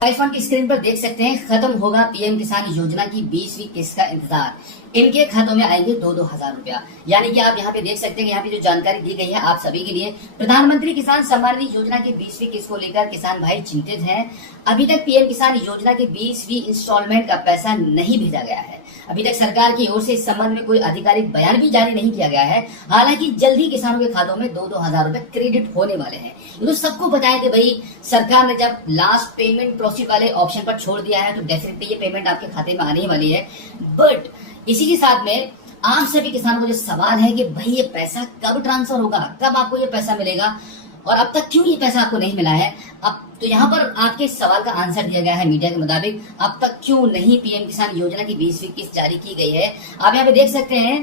आयुष्मान की स्क्रीन पर देख सकते हैं, खत्म होगा पीएम किसान योजना की 20वीं किस्त का इंतजार। इनके खातों में आएंगे 2-2 हजार रुपया। यानी कि आप यहाँ पे देख सकते हैं, यहाँ पे जो जानकारी दी गई है आप सभी के लिए, प्रधानमंत्री किसान सम्मान निधि योजना की 20वीं किस्त को लेकर किसान भाई चिंतित हैं। अभी तक पीएम किसान योजना की 20वीं इंस्टॉलमेंट का पैसा नहीं भेजा गया है। अभी तक सरकार की ओर से इस संबंध में कोई आधिकारिक बयान भी जारी नहीं किया गया है। हालांकि जल्द ही किसानों के खातों में 2-2 हजार रुपए क्रेडिट होने वाले हैं। ये तो सबको पता है कि भाई सरकार ने जब लास्ट पेमेंट प्रोसीड वाले ऑप्शन पर छोड़ दिया है तो डेफिनेटली ये पेमेंट आपके खाते में आने वाली है। बट इसी के साथ में आम सभी किसानों को जो सवाल है कि भाई ये पैसा कब ट्रांसफर होगा, कब आपको ये पैसा मिलेगा और अब तक क्यों ये पैसा आपको नहीं मिला है। अब तो यहाँ पर आपके सवाल का आंसर दिया गया है मीडिया के मुताबिक, अब तक क्यों नहीं पीएम किसान योजना की 20वीं किस्त जारी की गई है। आप यहाँ पे देख सकते हैं,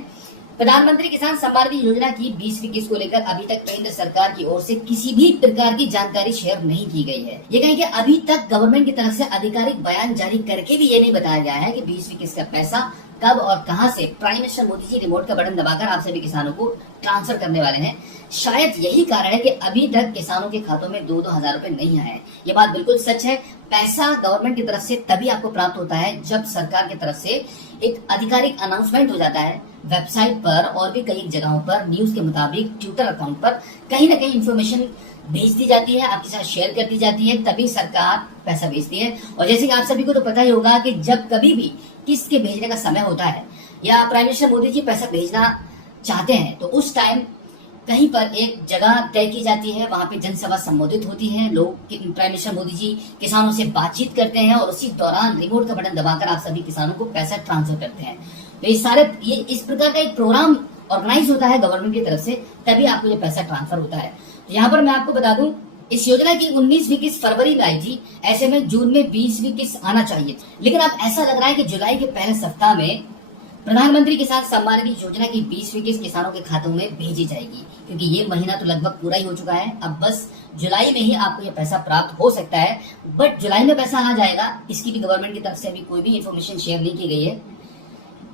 प्रधानमंत्री किसान सम्मान निधि योजना की 20वीं किस्त को लेकर अभी तक केंद्र सरकार की ओर से किसी भी प्रकार की जानकारी शेयर नहीं की गई है। ये कहें कि अभी तक गवर्नमेंट की तरफ से आधिकारिक बयान जारी करके भी ये नहीं बताया गया है कि 20वीं किस्त का पैसा कब और कहां से prime minister Modi ji remote का बटन दबाकर आप सभी किसानों को ट्रांसफर करने वाले हैं। शायद यही कारण है कि अभी तक किसानों के खातों में 2-2 हजार रुपए नहीं आए। ये बात बिल्कुल सच है। पैसा गवर्नमेंट की तरफ से तभी आपको प्राप्त होता है जब सरकार की तरफ से एक आधिकारिक अनाउंसमेंट हो जाता है वेबसाइट पर और भी कई जगहों पर, न्यूज के मुताबिक ट्विटर अकाउंट पर कहीं ना कहीं इंफॉर्मेशन भेज दी जाती है, आपके साथ शेयर कर दी जाती है, तभी सरकार पैसा भेजती है। और जैसे कि आप सभी को तो पता ही होगा कि जब कभी भी किस्त के भेजने का समय होता है या प्राइम मिनिस्टर मोदी जी पैसा भेजना चाहते हैं तो उस टाइम कहीं पर एक जगह तय की जाती है, वहां पे जनसभा संबोधित होती है, लोग प्राइम मिनिस्टर मोदी जी किसानों से बातचीत करते हैं और उसी दौरान रिमोट का बटन दबाकर आप सभी किसानों को पैसा ट्रांसफर करते हैं। तो ये इस प्रकार का एक प्रोग्राम ऑर्गेनाइज होता है गवर्नमेंट की तरफ से, तभी आपको ये पैसा ट्रांसफर होता है। तो यहाँ पर मैं आपको बता दूं, इस योजना की 19वीं किस्त फरवरी में आई थी, ऐसे में जून में 20वीं किस्त आना चाहिए। लेकिन अब ऐसा लग रहा है कि जुलाई के पहले सप्ताह में प्रधानमंत्री किसान सम्मान निधि योजना की 20वीं किस्त किसानों के खातों में भेजी जाएगी, क्योंकि ये महीना तो लगभग पूरा ही हो चुका है। अब बस जुलाई में ही आपको ये पैसा प्राप्त हो सकता है। बट जुलाई में पैसा आ जाएगा, इसकी भी गवर्नमेंट की तरफ से अभी कोई भी इन्फॉर्मेशन शेयर नहीं की गई है।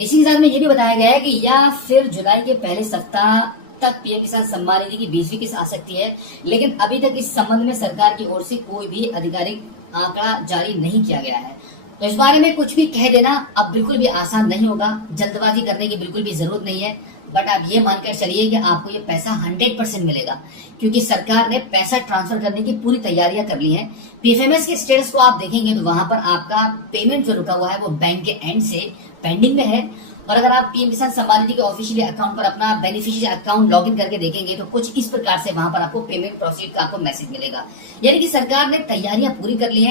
इसी के साथ में ये भी बताया गया है कि या फिर जुलाई के पहले सप्ताह तक पीएम किसान सम्मान निधि की 20वीं किस्त आ सकती है। लेकिन अभी तक इस संबंध में सरकार की ओर से कोई भी आधिकारिक आंकड़ा जारी नहीं किया गया है। तो इस बारे में कुछ भी कह देना अब बिल्कुल भी आसान नहीं होगा, जल्दबाजी करने की बिल्कुल भी जरूरत नहीं है। बट आप ये मानकर चलिए कि आपको ये पैसा 100% मिलेगा, क्योंकि सरकार ने पैसा ट्रांसफर करने की पूरी तैयारियां कर ली हैं। पीएफएमएस के स्टेटस को आप देखेंगे तो वहां पर आपका पेमेंट जो रुका हुआ है वो बैंक के एंड से पेंडिंग में है। और अगर आप पीएम किसान सम्मान निधि के ऑफिशियल अकाउंट पर अपना बेनिफिशियरी अकाउंट लॉगिन करके देखेंगे तो कुछ इस प्रकार से वहां पर आपको पेमेंट प्रोसीड का आपको मैसेज मिलेगा। यानी कि सरकार ने तैयारियां पूरी कर ली है।